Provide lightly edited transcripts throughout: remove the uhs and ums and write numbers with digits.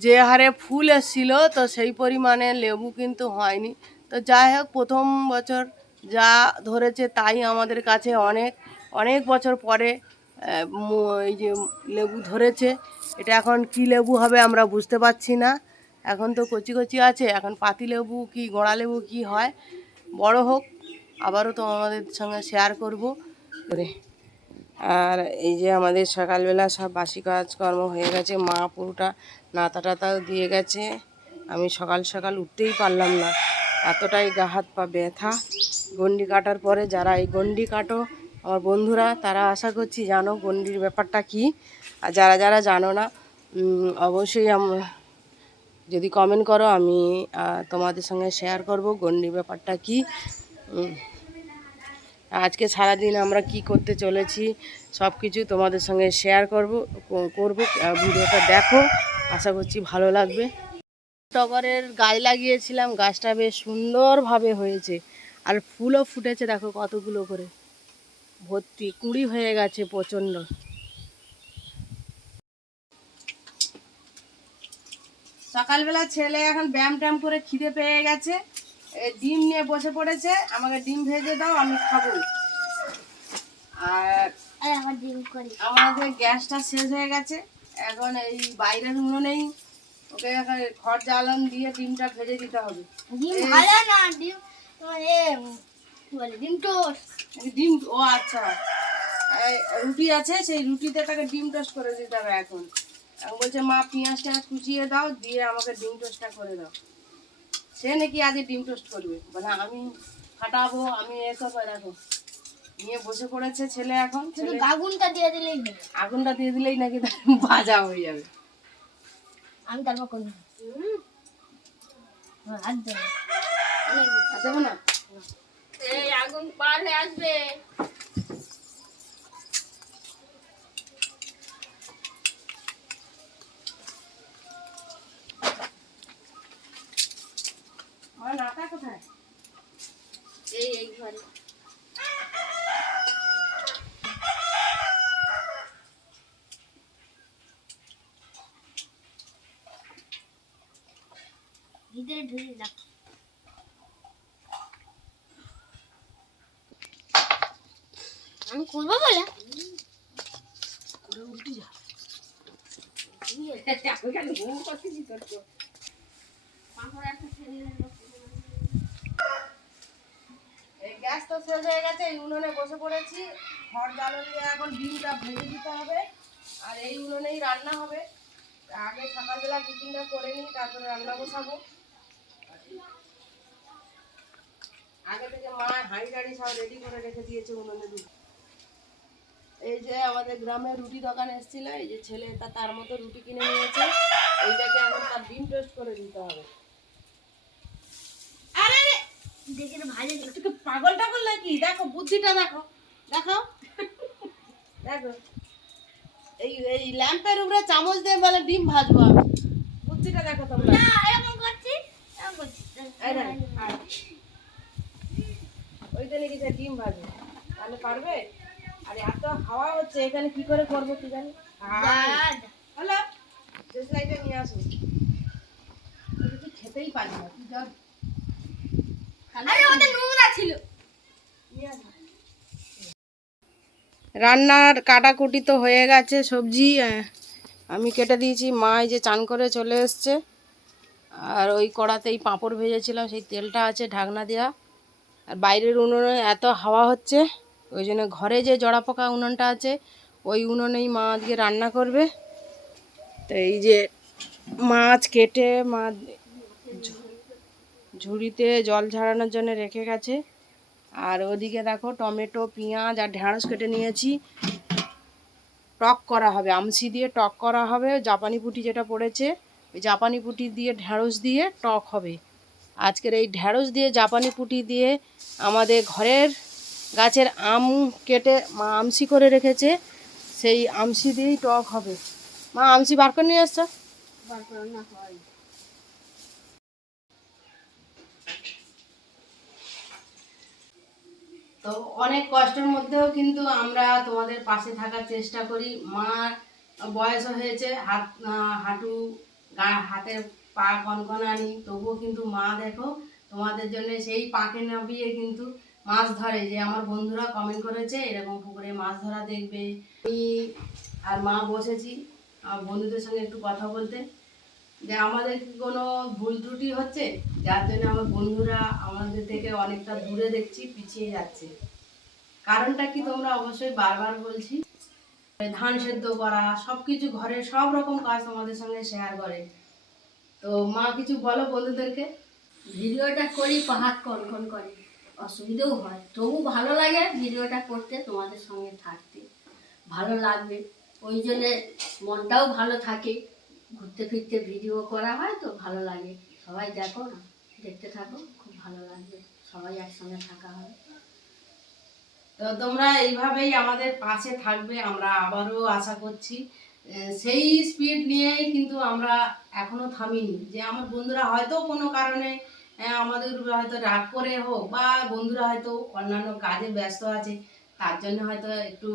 যে হারে ফুল এসেছিল তো সেই পরিমাণে লেবু কিন্তু হয়নি। তো যাই হোক, প্রথম বছর যা ধরেছে তাই আমাদের কাছে অনেক অনেক বছর পরে এই যে লেবু ধরেছে। এটা এখন কি লেবু হবে আমরা বুঝতে পারছি না। এখন তো কচি কচি আছে, এখন পাতি লেবু কি গোড়া লেবু কি হয়, বড় হোক আবারও তো আমাদের সঙ্গে শেয়ার করব করে। আর এই যে আমাদের সকালবেলা সব বাসি কাজকর্ম হয়ে গেছে, মা পুরোটা নাতা টাতাও দিয়ে গেছে। আমি সকাল সকাল উঠতেই পারলাম না, এতটাই গা হাত পা ব্যথা। গন্ডি কাটার পরে যারা এই গন্ডি কাটো আমার বন্ধুরা, তারা আশা করছি জানো গন্ডির ব্যাপারটা কি। আর যারা যারা জানো না অবশ্যই যদি কমেন্ট করো, আমি তোমাদের সঙ্গে শেয়ার করব গন্ডির ব্যাপারটা কি। আজকে সারাদিন আমরা কি করতে চলেছি সব কিছু তোমাদের সঙ্গে শেয়ার করব। ভিডিওটা দেখো, আশা করছি ভালো লাগবে। টগরের গাছ লাগিয়েছিলাম, গাছটা বেশ সুন্দরভাবে হয়েছে আর ফুলও ফুটেছে, দেখো কতগুলো করে ভর্তি, কুঁড়ি হয়ে গেছে প্রচণ্ড। সকালবেলা ছেলে এখন ব্যায়াম ট্যায়াম করে খিদে পেয়ে গেছে, ডিম নিয়ে বসে পড়েছে, আমাকে ডিম ভেজে দাও আমি খাবো। আর আমাদের গ্যাসটা শেষ হয়ে গেছে, এখন এই বাইরের উনুনেই ওকে খড় জ্বালান দিয়ে ডিমটা ভেজে দিতে হবে। ডিম ও আচ্ছা, রুটি আছে, সেই রুটিতে তাকে ডিম টোস্ট করে দিতে হবে। এখন বলছে মা পেঁয়াজ টেঁয়াজ কুচিয়ে দাও, দিয়ে আমাকে ডিম টোস্টটা করে দাও। সে নাকি আজ ডিম টোস্ট করবে, বলে আমি ফাটাবো, আমি এসব। দেখো নিয়ে বসে পড়েছে ছেলে। এখন আগুনটা দিয়ে দিলেই নাকি ভাজা হয়ে যাবে। আমি তারপর করবো না, এই আগুন পার হয়ে আসবে। আমার নাতা কোথায়? এই ঘরে। ভিতরে ঢুকে যা, আমি করবো বলে উল্টে যা। গ্যাস তো শেষ হয়ে গেছে, এই উনুনে বসে পড়েছি, খড় জ্বালান দিয়ে এখন ডিমটা ভেজে দিতে হবে আর এই উনুনেই রান্না হবে। আগে সকালবেলা টিফিনটা করে নিই, তারপরে রান্না বসাবো। আগে থেকে মা হাঁড়ি টাড়ি সব রেডি করে রেখে দিয়েছে উনুনে। এই যে আমাদের গ্রামে রুটি দোকান এসেছিল, এই যে ছেলে তার মতো রুটি কিনে নিয়েছে, এইটাকে এখন তার ডিম টোস্ট করে দিতে হবে। আরে দেখে ভাই একটু পাগল টাগল নাকি, দেখো বুদ্ধিটা দেখো, দেখো দেখো এই এই ল্যাম্পের উপরে চামচ দিয়ে বলে ডিম ভাজবো আমি, বুদ্ধিটা দেখো তোমরা। না এরকম করছি, এরকম করছি, ওইটা নাকি ডিম ভাজবে, তাহলে পারবে? আরে এত হাওয়া হচ্ছে এখানে, কি করে করবো কি জানি। হ্যালো, দেশলাইটা নিয়ে আসো, তুই খেতেই পারি না তুই, যা। আরে ওটা নোংরা ছিল। রান্নার কাটাকুটি তো হয়ে গেছে, সবজি আমি কেটে দিয়েছি, মা এই যে চান করে চলে এসছে। আর ওই কড়াতেই পাঁপড় ভেজেছিলাম, সেই তেলটা আছে ঢাকনা দেওয়া। আর বাইরের উনুনে এত হাওয়া হচ্ছে, ওই জন্য ঘরে যে জড়া পোকা উনুনটা আছে ওই উনুনেই মা আজকে রান্না করবে। তো এই যে মাছ কেটে মা ঝুড়িতে জল ঝরানোর জন্য রেখে গেছে। আর ওদিকে দেখো টমেটো পেঁয়াজ আর ঢেঁড়স কেটে নিয়েছি, টক করা হবে, আমসি দিয়ে টক করা হবে। জাপানি পুঁটি যেটা পড়েছে ওই জাপানি পুঁটি দিয়ে ঢেঁড়স দিয়ে টক হবে। আজকের এই ঢেঁড়স দিয়ে জাপানি পুঁটি দিয়ে আমাদের ঘরের গাছের আম কেটে মা আমসি করে রেখেছে, সেই আমসি দিয়েই টক হবে। মা আমসি বার করে নিয়ে আসছো? বার করে না হয়। তো অনেক কষ্টের মধ্যেও কিন্তু আমরা তোমাদের পাশে থাকার চেষ্টা করি। মা বয়স হয়েছে, হাঁটু হাতের পা কনকনানি, তবুও কিন্তু মা দেখো তোমাদের জন্য সেই পাকে নামিয়ে কিন্তু মাছ ধরে। যে আমার বন্ধুরা কমেন্ট করেছে এরকম পুকুরে মাছ ধরা দেখবে, আমি আর মা বসেছি আমার বন্ধুদের সঙ্গে একটু কথা বলতে, যে আমাদের কি কোনো ভুল ত্রুটি হচ্ছে যার জন্য আমার বন্ধুরা আমাদের থেকে অনেকটা দূরে দেখছি পিছিয়ে যাচ্ছে। কারণটা কি তোমরা অবশ্যই বারবার বলছি, ধান সেদ্ধ করা সব কিছু ঘরের সব রকম কাজ তোমাদের সঙ্গে শেয়ার করে। তো মা কিছু বলো বন্ধুদেরকে। ভিডিওটা করি হাত কনকন করে, অসুবিধেও হয়, তবু ভালো লাগে ভিডিওটা করতে, তোমাদের সঙ্গে থাকতে ভালো লাগবে, ওই জন্যে মনটাও ভালো থাকে। ঘুরতে ফিরতে ভিডিও করা হয় তো ভালো লাগে। সবাই দেখো না, দেখতে থাকো, খুব ভালো লাগবে, সবাই একসঙ্গে থাকা হয়। তো তোমরা এইভাবেই আমাদের পাশে থাকবে, আমরা আবারও আশা করছি। সেই স্পিড নিয়েই কিন্তু আমরা এখনো থামিনি, যে আমার বন্ধুরা হয়তো কোনো কারণে আমাদের উপর হয়তো রাগ করে হোক, বা বন্ধুরা হয়তো অন্যান্য কাজে ব্যস্ত আছে তার জন্য হয়তো একটু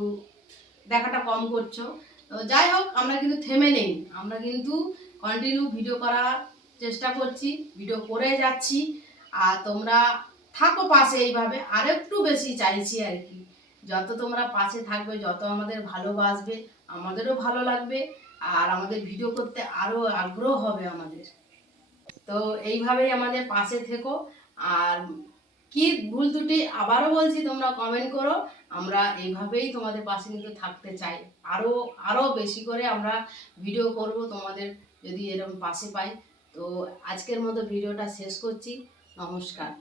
দেখাটা কম করছো। তো যাই হোক, আমরা কিন্তু থেমে নেই, আমরা কিন্তু কন্টিনিউ ভিডিও করার চেষ্টা করছি, ভিডিও করে যাচ্ছি। আর তোমরা থাকো পাশে, এইভাবে আর একটু বেশি চাইছি আর কি। যত তোমরা পাশে থাকবে, যত আমাদের ভালোবাসবে, আমাদেরও ভালো লাগবে, আর আমাদের ভিডিও করতে আরও আগ্রহ হবে আমাদের। তো এইভাবেই আমাদের পাশে থেকো। আর কি ভুল ত্রুটি আবারও বলছি, তোমরা কমেন্ট করো, আমরা এইভাবেই তোমাদের পাশে কিন্তু থাকতে চাই। আরও আরও বেশি করে আমরা ভিডিও করব তোমাদের, যদি এরকম পাশে পাই। তো আজকের মতো ভিডিওটা শেষ করছি। নমস্কার।